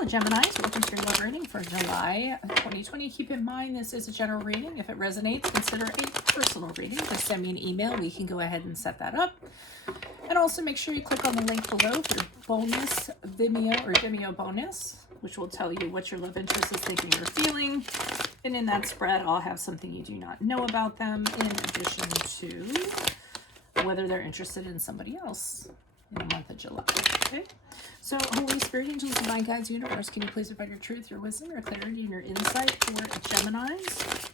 Hello, Geminis. Welcome to your love reading for July 2020. Keep in mind, this is a general reading. If it resonates, consider a personal reading. Just send me an email. We can go ahead and set that up. And also make sure you click on the link below for your bonus Vimeo or Vimeo bonus, which will tell you what your love interest is thinking or feeling. And in that spread, I'll have something you do not know about them, in addition to whether they're interested in somebody else in the month of July. Okay, so Holy Spirit, angels, divine guides, universe, can you please provide your truth, your wisdom, your clarity, and your insight for Geminis?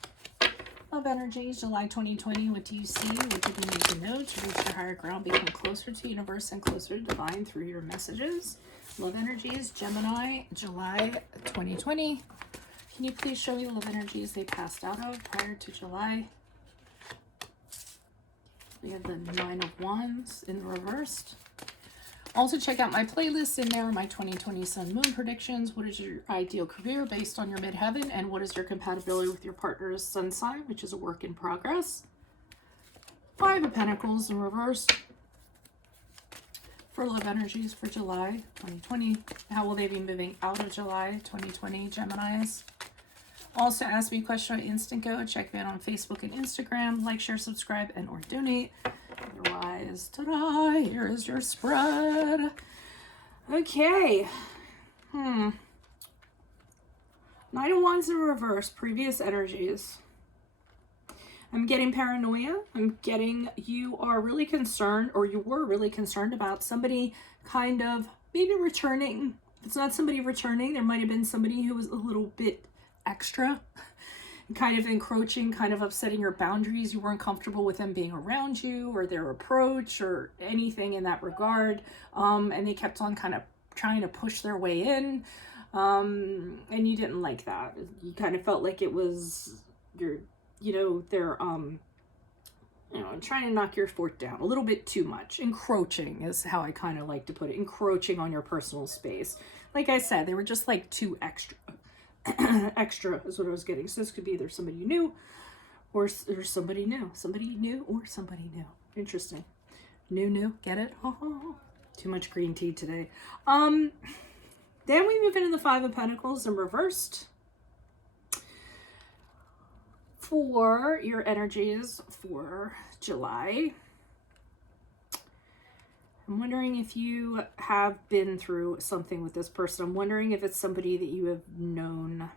Love energies, July 2020. What do you see? What do you need to know to reach your higher ground, become closer to universe and closer to divine through your messages? Love energies, Gemini, July 2020. Can you please show me the love energies they passed out of prior to July? We have the Nine of Wands in the reversed. Also, check out my playlist in there, my 2020 Sun Moon predictions. What is your ideal career based on your midheaven? And what is your compatibility with your partner's sun sign, which is a work in progress? Five of Pentacles in reverse for love energies for July 2020. How will they be moving out of July 2020, Geminis? Also, ask me a question on Instant Go. Check me out on Facebook and Instagram. Like, share, subscribe, and or donate. Otherwise, ta-da, here is your spread. Okay. Nine of Wands in reverse, previous energies. I'm getting paranoia. I'm getting you are really concerned, or you were really concerned about somebody kind of maybe returning. If it's not somebody returning, there might have been somebody who was a little bit extra, kind of encroaching, kind of upsetting your boundaries. You weren't comfortable with them being around you or their approach or anything in that regard. And they kept on kind of trying to push their way in. And you didn't like that. You kind of felt like it was they're trying to knock your fort down a little bit too much. Encroaching is how I kind of like to put it. Encroaching on your personal space. Like I said, they were just like too extra. Extra is what I was getting. So this could be either somebody you knew or somebody new. Somebody new or somebody new. Interesting. New. Get it? Too much green tea today. Then we move into the Five of Pentacles in reversed. For your energies for July. I'm wondering if you have been through something with this person. I'm wondering if it's somebody that you have known.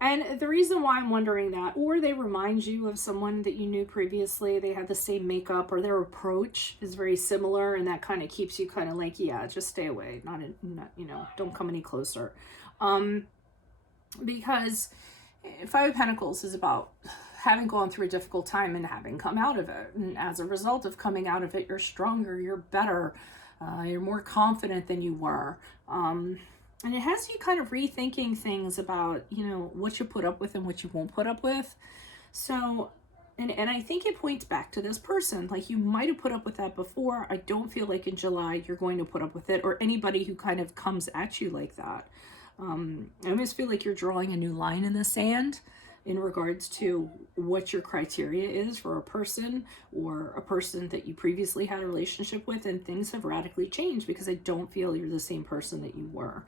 And the reason why I'm wondering that, or they remind you of someone that you knew previously, they had the same makeup, or their approach is very similar, and that kind of keeps you kind of like, yeah, just stay away. Not don't come any closer. Because Five of Pentacles is about having gone through a difficult time and having come out of it. And as a result of coming out of it, you're stronger, you're better, you're more confident than you were. And it has you kind of rethinking things about, what you put up with and what you won't put up with. So, and I think it points back to this person. Like, you might have put up with that before. I don't feel like in July you're going to put up with it, or anybody who kind of comes at you like that. I almost feel like you're drawing a new line in the sand in regards to what your criteria is for a person, or a person that you previously had a relationship with, and things have radically changed because I don't feel you're the same person that you were.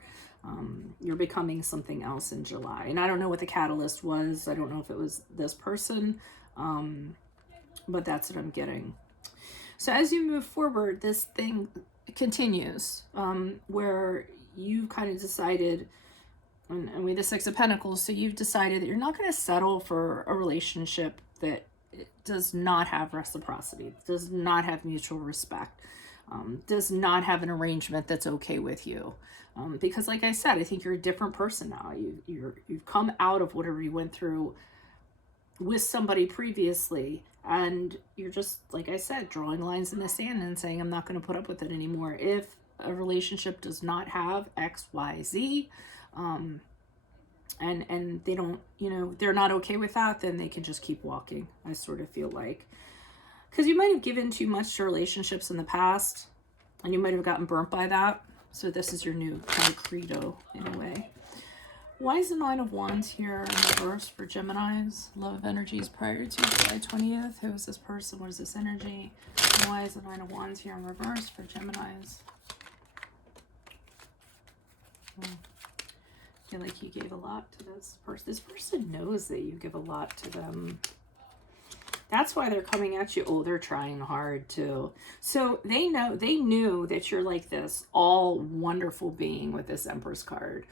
You're becoming something else in July. And I don't know what the catalyst was. I don't know if it was this person, but that's what I'm getting. So as you move forward, this thing continues, where you kind of decided, and with the Six of Pentacles, so you've decided that you're not going to settle for a relationship that does not have reciprocity, does not have mutual respect, does not have an arrangement that's okay with you. Because like I said, I think you're a different person now. You've come out of whatever you went through with somebody previously, and you're just, like I said, drawing lines in the sand and saying, I'm not going to put up with it anymore. If a relationship does not have X, Y, Z, and they don't, they're not okay with that, then they can just keep walking, I sort of feel like. Because you might have given too much to relationships in the past, and you might have gotten burnt by that. So this is your new kind of credo in a way. Why is the Nine of Wands here in reverse for Geminis? Love energies prior to July 20th. Who is this person? What is this energy? And why is the Nine of Wands here in reverse for Geminis? Well, I feel like you gave a lot to this person. This person knows that you give a lot to them. That's why they're coming at you. Oh, they're trying hard too. So they knew that you're like this all wonderful being with this Empress card.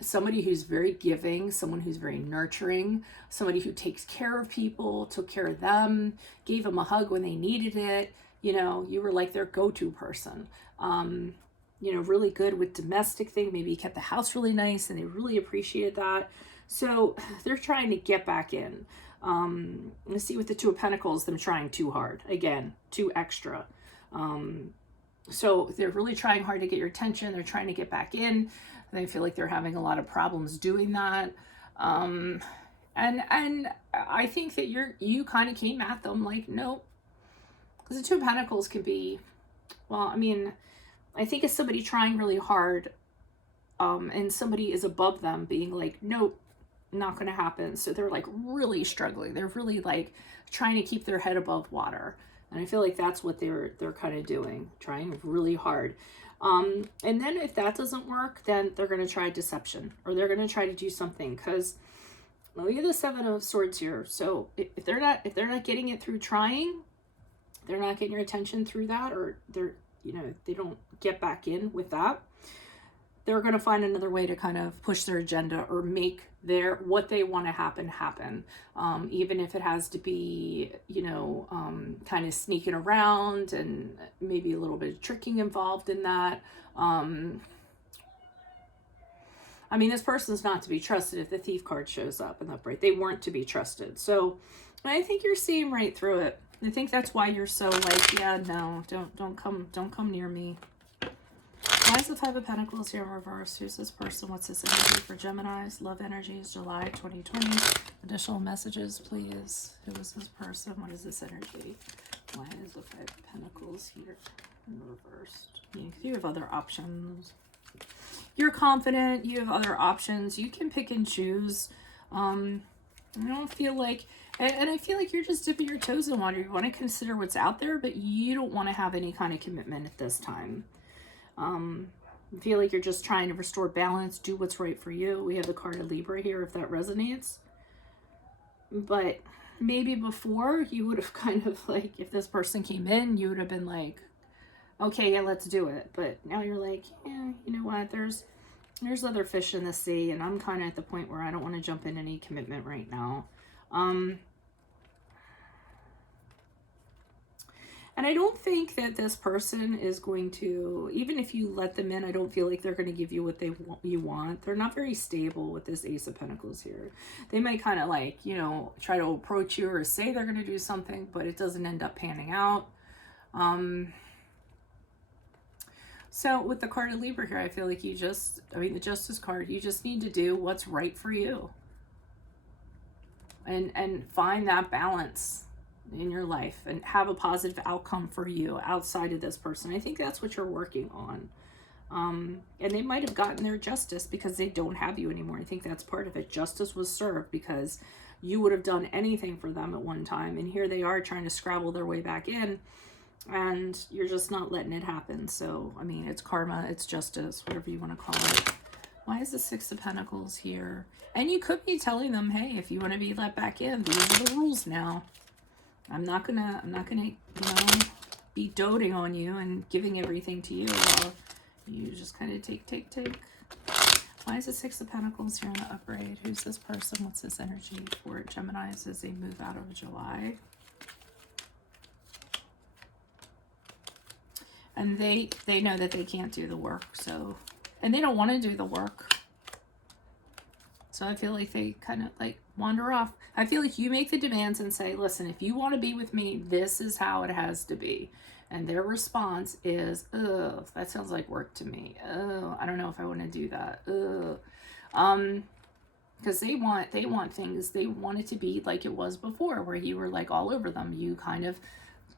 Somebody who's very giving, someone who's very nurturing, somebody who takes care of people, took care of them, gave them a hug when they needed it. You know, you were like their go-to person. You know, really good with domestic thing. Maybe you kept the house really nice and they really appreciated that. So they're trying to get back in. Let's see with the Two of Pentacles, them trying too hard. Again, too extra. So they're really trying hard to get your attention. They're trying to get back in. They feel like they're having a lot of problems doing that. And I think that you kind of came at them like, nope. Because the Two of Pentacles can be, well, I mean, I think it's somebody trying really hard, and somebody is above them being like, nope, not going to happen. So they're like really struggling. They're really like trying to keep their head above water. And I feel like that's what they're kind of doing, trying really hard. And then if that doesn't work, then they're going to try deception, or they're going to try to do something. Because look at the Seven of Swords here. So if they're not getting it through trying, they're not getting your attention through that, or they don't get back in with that, they're going to find another way to kind of push their agenda or make what they want to happen. Even if it has to be, kind of sneaking around and maybe a little bit of tricking involved in that. I mean, this person's not to be trusted. If the Thief card shows up in the upright, they weren't to be trusted. So I think you're seeing right through it. I think that's why you're so like, yeah, no, don't come near me. Why is the Five of Pentacles here in reverse? Who's this person? What's this energy for Geminis? Love energies, July 2020. Additional messages, please. Who is this person? What is this energy? Why is the Five of Pentacles here in reverse? You have other options. You're confident. You have other options. You can pick and choose. I don't feel like... And I feel like you're just dipping your toes in water. You want to consider what's out there, but you don't want to have any kind of commitment at this time. I feel like you're just trying to restore balance, do what's right for you. We have the card of Libra here, if that resonates. But maybe before, you would have kind of like, if this person came in, you would have been like, okay, yeah, let's do it. But now you're like, yeah, you know what, there's other fish in the sea, and I'm kind of at the point where I don't want to jump in any commitment right now. And I don't think that this person is going to, even if you let them in, I don't feel like they're going to give you what you want. They're not very stable with this Ace of Pentacles here. They might kind of like, try to approach you or say they're going to do something, but it doesn't end up panning out. So with the card of Libra here, I feel like the Justice card, you just need to do what's right for you. And find that balance in your life and have a positive outcome for you outside of this person. I think that's what you're working on. And they might have gotten their justice because they don't have you anymore. I think that's part of it. Justice was served because you would have done anything for them at one time. And here they are trying to scrabble their way back in, and you're just not letting it happen. So, I mean, it's karma, it's justice, whatever you want to call it. Why is the Six of Pentacles here? And you could be telling them, hey, if you want to be let back in, these are the rules now. I'm not gonna, be doting on you and giving everything to you while you just kind of take. Why is the Six of Pentacles here in the upright? Who's this person? What's this energy for Geminis as they move out of July? And they know that they can't do the work, so, and they don't want to do the work. So I feel like they kind of like wander off. I feel like you make the demands and say, listen, if you want to be with me, this is how it has to be. And their response is, ugh, that sounds like work to me. Ugh, I don't know if I want to do that. Ugh. Because they want things, they want it to be like it was before, where you were like all over them. You kind of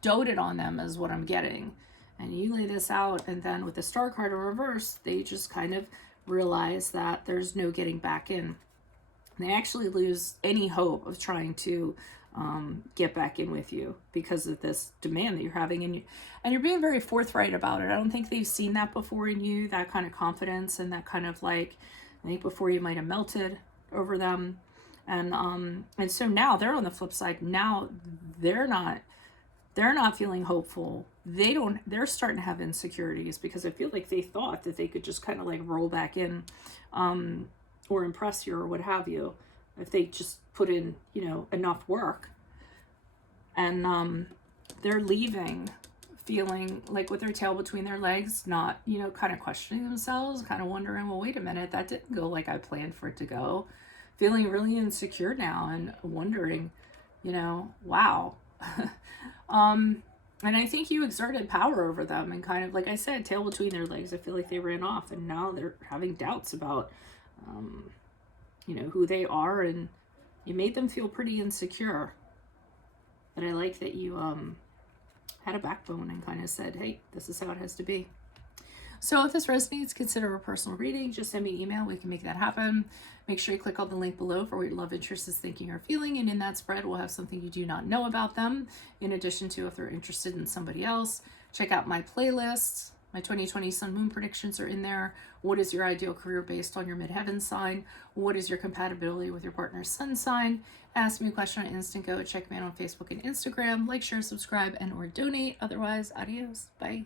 doted on them is what I'm getting. And you lay this out, and then with the Star card in reverse, they just kind of realize that there's no getting back in. They actually lose any hope of trying to get back in with you because of this demand that you're having, and you're being very forthright about it. I don't think they've seen that before in you, that kind of confidence and that kind of like, I think before you might have melted over them. And so now they're on the flip side. Now they're not feeling hopeful. They're starting to have insecurities because I feel like they thought that they could just kind of like roll back in, or impress you or what have you, if they just put in, enough work. And they're leaving feeling like with their tail between their legs, not, kind of questioning themselves, kind of wondering, well, wait a minute, that didn't go like I planned for it to go. Feeling really insecure now and wondering, wow. And I think you exerted power over them and kind of, like I said, tail between their legs. I feel like they ran off and now they're having doubts about, who they are, and you made them feel pretty insecure. But I like that you had a backbone and kind of said, hey, this is how it has to be. So if this resonates, consider a personal reading. Just send me an email. We can make that happen. Make sure you click on the link below for what your love interest is thinking or feeling. And in that spread, we'll have something you do not know about them. In addition to if they're interested in somebody else, check out my playlists. My 2020 Sun Moon predictions are in there. What is your ideal career based on your midheaven sign? What is your compatibility with your partner's sun sign? Ask me a question on Instant Go. Check me out on Facebook and Instagram. Like, share, subscribe, and or donate. Otherwise, adios. Bye.